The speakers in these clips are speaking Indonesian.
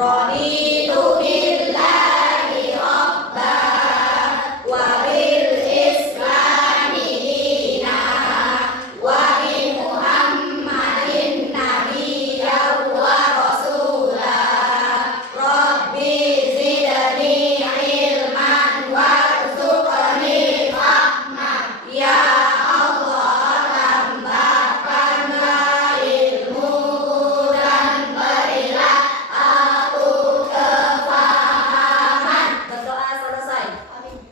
Raditu billahi robba wa bil islami dina wa bi Muhammadin nabiyyan wa rasula. Rabbi zidni ilman warzuqni fahman. Ya Allah, tambahkanlah ilmu dan berilah aku kefahaman. Berdoa selesai.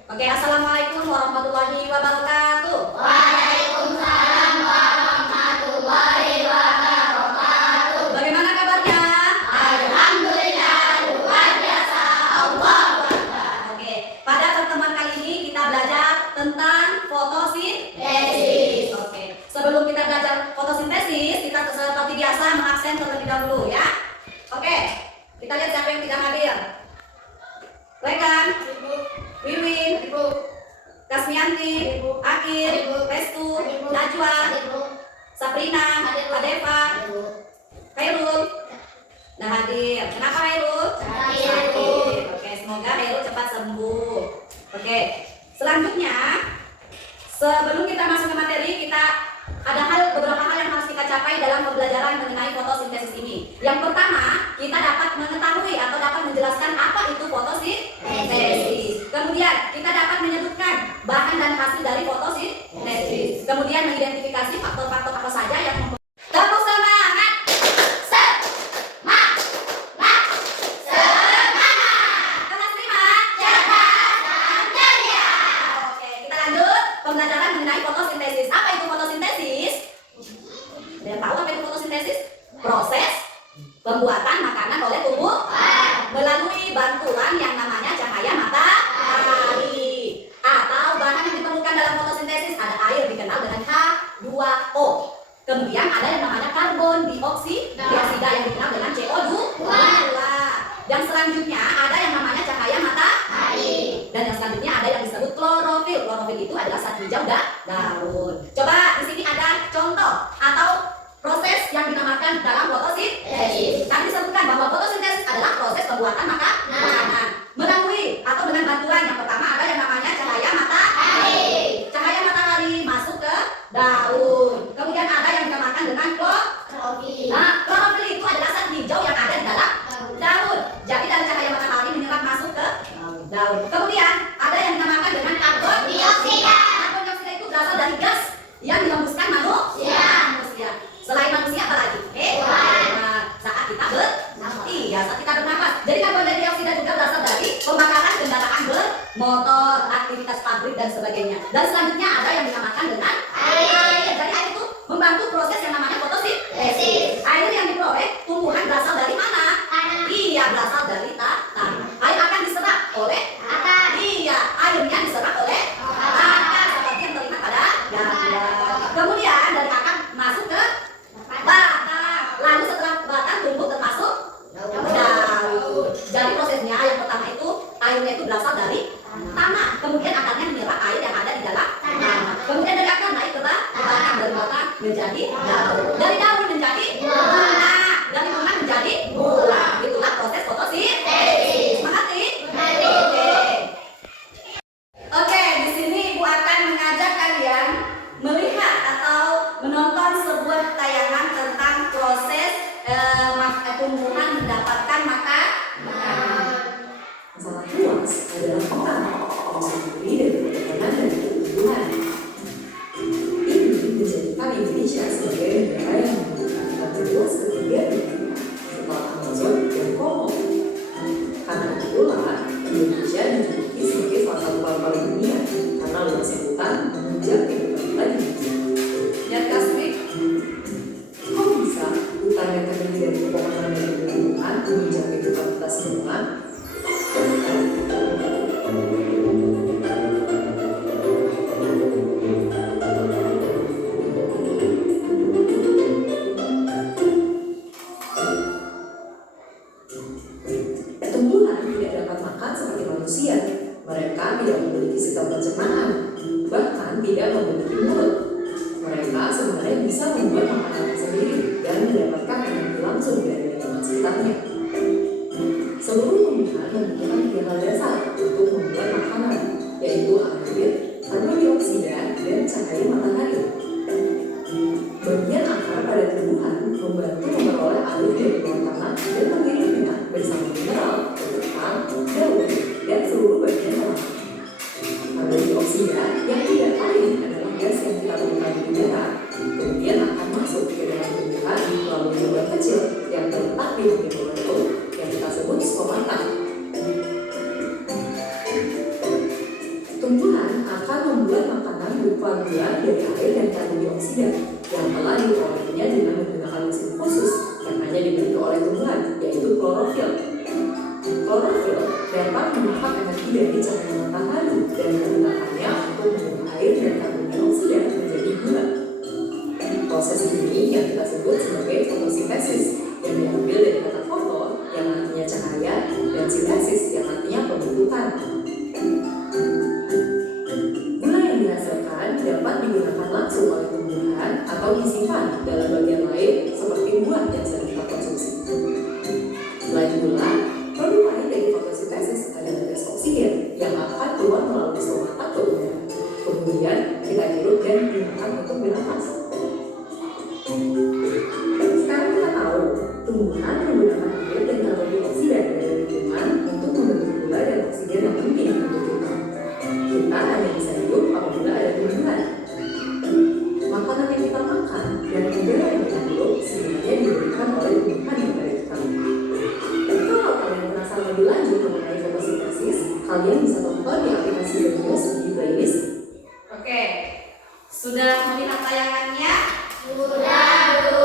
Oke, assalamualaikum warahmatullahi wabarakatuh. Waalaikumsalam warahmatullahi wabarakatuh. Bagaimana kabarnya? Alhamdulillah, luar biasa. Allahu Akbar. Oke, pada pertemuan kali ini kita belajar tentang fotosintesis. Oke, sebelum kita belajar fotosintesis, kita seperti biasa mengabsen terlebih dahulu ya. Oke, kita lihat siapa yang tidak hadir. Rekan, Wiwin, Kasmianti, Akir, Restu, Najwa, Sabrina, Adeva, Khairul. Nah, hadir. Kenapa Khairul? Sakit. Oke, semoga Khairul cepat sembuh. Oke, selanjutnya sebelum kita masuk ke materi, kita ada beberapa hal yang harus kita capai dalam pembelajaran mengenai fotosintesis ini. Yang pertama, kita dapat mengetahui atau dapat menjelaskan apa itu fotosintesis. Kemudian, kita dapat menyebutkan bahan dan hasil dari fotosintesis. Kemudian, mengidentifikasi faktor-faktor apa saja yang tepuk semangat. Semangat. Kelas 5, cerdas dan ceria. Oke, kita lanjut pembelajaran mengenai fotosintesis. Apa itu fotosintesis? Ada yang tahu apa itu fotosintesis? Proses pembuatan makanan oleh tubuh melalui bantuan yang namanya cahaya matahari. Atau bahan yang diperlukan dalam fotosintesis ada air dikenal dengan H2O. Kemudian ada yang namanya karbon dioksida yang dikenal dengan CO2. Yang selanjutnya ada yang namanya cahaya matahari. Dan yang selanjutnya ada yang disebut klorofil. Klorofil itu adalah zat hijau daun. Coba di sini ada contoh atau proses yang dinamakan dalam fotosintesis. Kami disebutkan bahwa fotosintesis adalah proses pembuatan makanan melalui atau dengan bantuan yang pertama ada yang namanya cahaya matahari. Cahaya matahari masuk ke daun. Kemudian ada yang dinamakan dengan klorofil. Nah, klorofil itu adalah zat hijau yang ada di dalam daun. Jadi dari cahaya matahari menyerap masuk ke daun. Kemudian ada yang dinamakan dengan karbon dioksida. Karbon dioksida itu berasal dari gas yang dihembuskan manusia. Selain manusia apa lagi? Saat kita bernapas. Jadi karbon dioksida juga berasal dari pembakaran kendaraan bermotor, aktivitas pabrik dan sebagainya. Dan selanjutnya ada yang dinamakan dengan air. Jadi air itu membantu proses yang namanya fotosintesis. Air yang diperoleh tumbuhan berasal dari mana? Iya, berasal dari tanah. Air akan diserap oleh akar. Iya, airnya diserap oleh akar seperti yang terlihat pada gambar. Kemudian dari akar masuk ke batang. Lalu setelah batang tumbuh termasuk daun. Jadi prosesnya yang pertama itu airnya itu berasal dari tanah. Kemudian akarnya menyerap air yang ada di dalam tanah. Kemudian dari akar naik ke batang, dari batang menjadi daun. Dari daun menjadi bunga. Dari bunga menjadi buah. Itulah proses fotosintesis. Mengerti? Oke, di sini Ibu akan mengajak kalian melihat atau menonton sebuah tayangan tentang proses tumbuhan mendapatkan makanan. Sangat luas adalah hutan yang terdiri dari perkebunan dan tumbuhan. Ini menjadikan Indonesia sebagai negara yang memiliki hutan terluas ketiga di dunia setelah Amazon dan Kongo. Karena itulah Indonesia dijuluki sebagai salah satu paling dunia karena luasnya hutan menunjang kehidupan kita di dunia. Ya, Kasmi. Kok bisa hutan yang terdiri dari pepohonan dan tumbuhan menunjang kehidupan kita semua? Tumbuhan tidak dapat makan seperti manusia. Mereka tidak memiliki sistem pencernaan, bahkan tidak memiliki mulut. Mereka sebenarnya bisa membuat makanan sendiri dan mendapatkan energi langsung dari lingkungan sekitarnya. yang membutuhkan 3 hal dasar untuk membuat makanan, yaitu air, karbon dioksida, dan cahaya matahari. Bagian akar pada tumbuhan membantu memperoleh air dari bawah tanah dan mengirimnya bersama mineral, getah, daun, dan seluruh bagian tanaman. Karbon dioksida yang tidak lain adalah gas yang kita temukan di udara, kemudian akan masuk ke dalam tumbuhan melalui lubang kecil yang terletak di bagian bawah yang kita sebut stomata. Tumbuhan akan membuat makanan berupa gula dari air dan karbon dioksida yang telah diolahnya dengan menggunakan mesin khusus yang hanya dimiliki oleh tumbuhan, yaitu klorofil. Klorofil dapat menangkap energi dari cahaya matahari dan menggunakannya untuk mengubah air dan karbon dioksida menjadi gula. Proses ini yang kita sebut sebagai fotosintesis, yang diambil dari kata foto yang artinya cahaya dan sintesis yang artinya pembentukan. Gula yang dihasilkan dapat digunakan langsung oleh tumbuhan atau disimpan dalam bagian lain seperti buah yang sedang kita konsumsi. Selain gula, produk lain dari fotosintesis adalah gas oksigen yang akan keluar melalui stomata ke udara. Kemudian kita hirup dan gunakan untuk bernafas. Sekarang kita tahu tumbuhan menggunakan air dan karbon dioksida dari lingkungan untuk membentuk gula dan oksigen yang penting untuk kita. Kita hanya bisa hidup apabila ada tumbuhan. Makanan yang kita makan dan udara yang kita hirup sebenarnya diberikan oleh tumbuhan kepada kita. Kalau kalian penasaran lebih lanjut mengenai fotosintesis, kalian bisa tonton di aplikasi Genius di playlist. Oke, sudah melihat tayangannya? Sudah, Bu.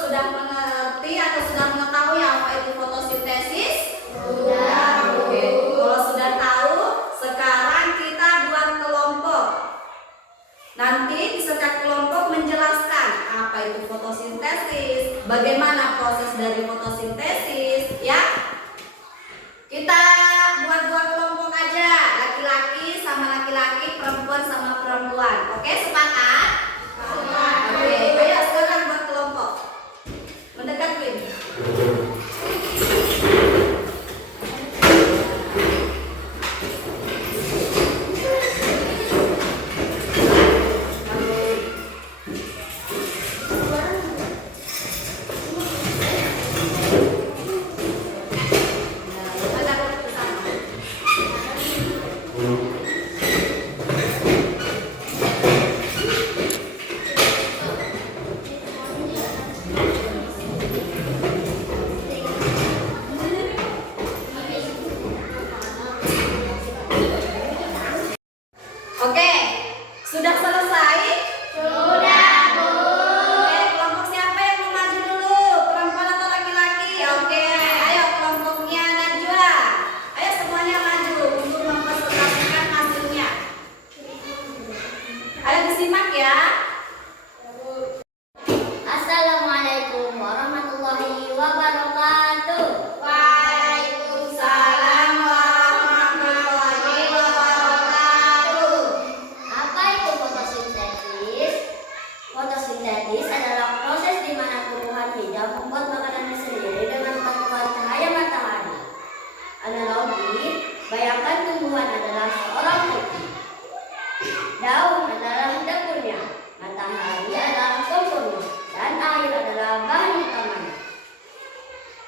Sudah mengerti atau sudah mengetahui apa itu fotosintesis? Sudah, Bu. Oke, kalau sudah tahu, sekarang kita buat kelompok. Nanti di setiap kelompok menjelaskan apa itu fotosintesis, bagaimana proses dari fotosintesis, ya. Kita buat dua kelompok aja, laki-laki sama laki-laki, perempuan sama perempuan. Oke, sepakat? Oke, ayo sekarang buat kelompok. Mendekat, Win. Oke, sudah selesai? Sudah, Bu. Oke, kelompok siapa yang mau maju dulu? Perempuan atau laki-laki? Oke, ayo kelompoknya Najwa. Ayo semuanya maju untuk mempresentasikan hasilnya. Ayo disimak ya. Assalamualaikum warahmatullahi wabarakatuh. Waalaikumsalam warahmatullahi wabarakatuh. Apa itu fotosintesis? Fotosintesis adalah proses di mana tumbuhan hidup membuat makanannya sendiri dengan bantuan cahaya matahari. Analogi, bayangkan tumbuhan adalah seorang koki. Daun adalah dapurnya, matahari adalah kompornya, dan air adalah bahan utamanya.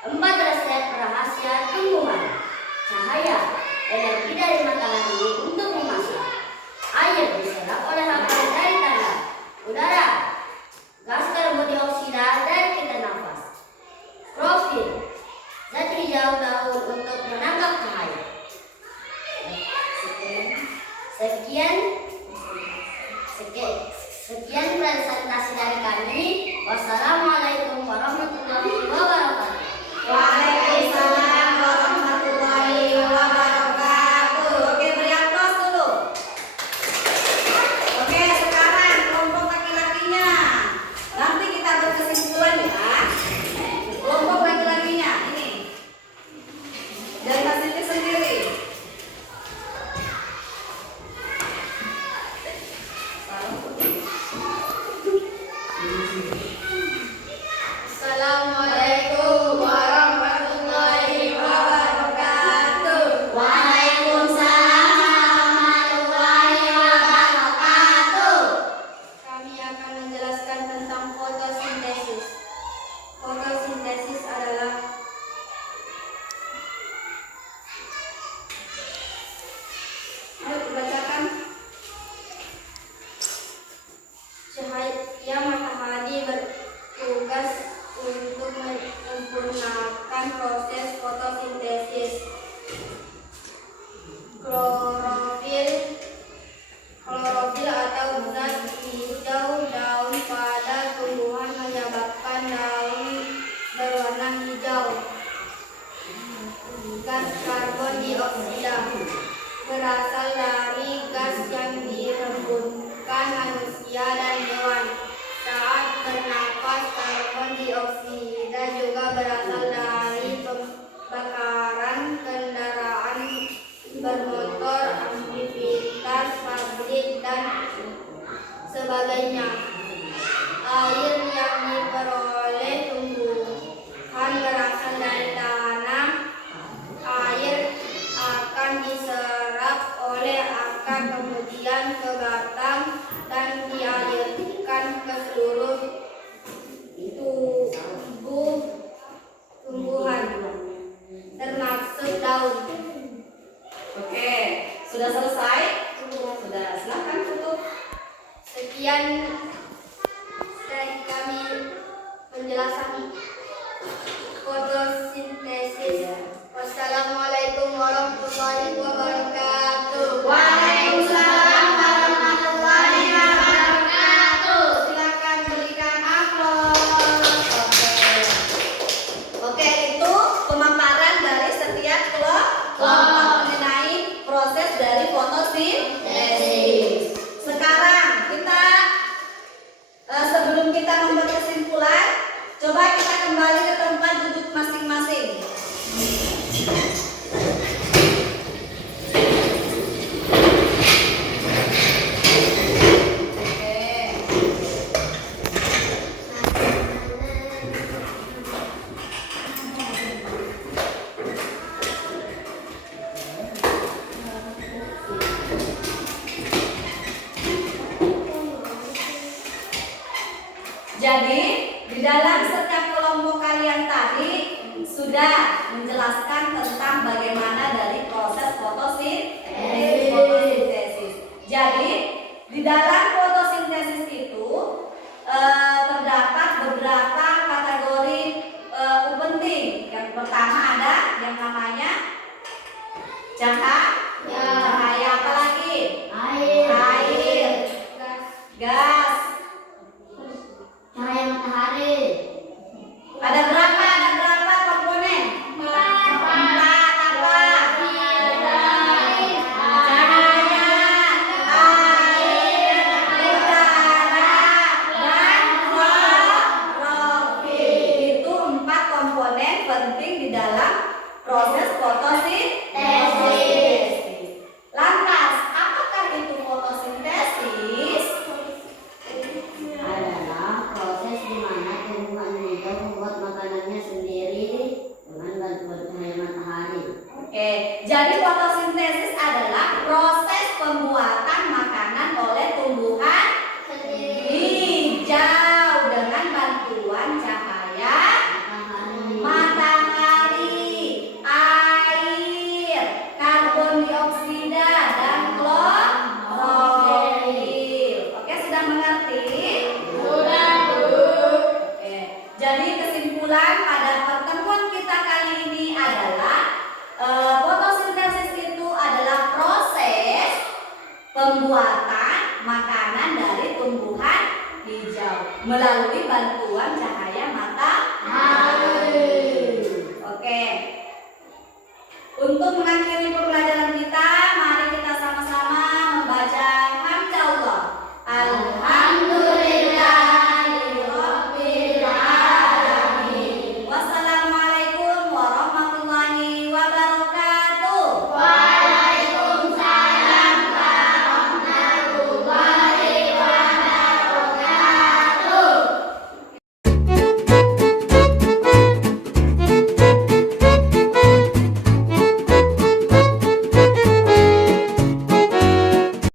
4 resep rahasia tumbuhan: cahaya, energi dari matahari untuk memasak, air diserap oleh akar dari tanah, udara, gas karbon dioksida dari kita nafas, klorofil, zat hijau daun untuk menangkap cahaya. Sekian presentasi dari kami. Wassalamualaikum warahmatullahi wabarakatuh. Waalaikumsalam warahmatullahi wabarakatuh. Oke, beri aplaus dulu. Oke, sekarang kelompok laki-lakinya. Nanti kita berkesimpulan ya. Kelompok laki-lakinya ini. Dan hasilnya sendiri. Assalamualaikum fotosintesis. Klorofil atau zat hijau daun pada tumbuhan menyebabkan daun berwarna hijau. Gas karbon dioksida berasal dari gas yang dirembunkan manusia dan hewan saat bernapas. Karbon dioksida juga berasal dari pembakaran kendaraan bermotor, aktivitas pabrik, dan sebagainya. Air yang diperoleh tumbuhan berasal dari tanah. Air akan diserap oleh akar, kemudian ke batang, dan dialirkan ke seluruh tumbuhan, termasuk daun. Oke, sudah selesai? Sudah, silakan tutup. Sekian dari kami penjelasan fotosintesis. Wassalamualaikum warahmatullahi wabarakatuh. Waalaikumsalam warahmatullahi wabarakatuh. Silakan berikan aplaus. Oke, itu pemaparan dari setiap kelompok mengenai proses dari fotosintesis. Sekarang kita sebelum kita membuat kesimpulan, coba kita kembali ke tempat duduk masing-masing. Jadi, di dalam setiap kelompok kalian tadi sudah menjelaskan tentang bagaimana dari proses fotosintesis. Jadi, di dalam fotosintesis itu terdapat beberapa kategori penting. Yang pertama ada yang namanya cahaya, apa lagi? Air, gas. Cahaya matahari. Ada berapa komponen? Empat. Apa? Cahaya, air, udara, dan klorofil. Itu 4 komponen penting di dalam proses fotosintesis. Lantas, apakah itu fotosintesis? Adalah proses di mana tumbuhan hijau membuat makanannya sendiri dengan bantuan cahaya matahari. Oke, jadi fotosintesis adalah proses pembuatan makanan oleh tumbuhan hijau dengan bantuan cahaya matahari, air, karbon dioksida, dan klorofil. Oke, sudah mengerti? Sudah, Bu. Oke, jadi kesimpulan pada pertemuan kita kali ini adalah fotosintesis itu adalah proses pembuatan makanan dari tumbuhan hijau melalui bantuan cahaya matahari. Oke. Untuk mengakhiri pembelajaran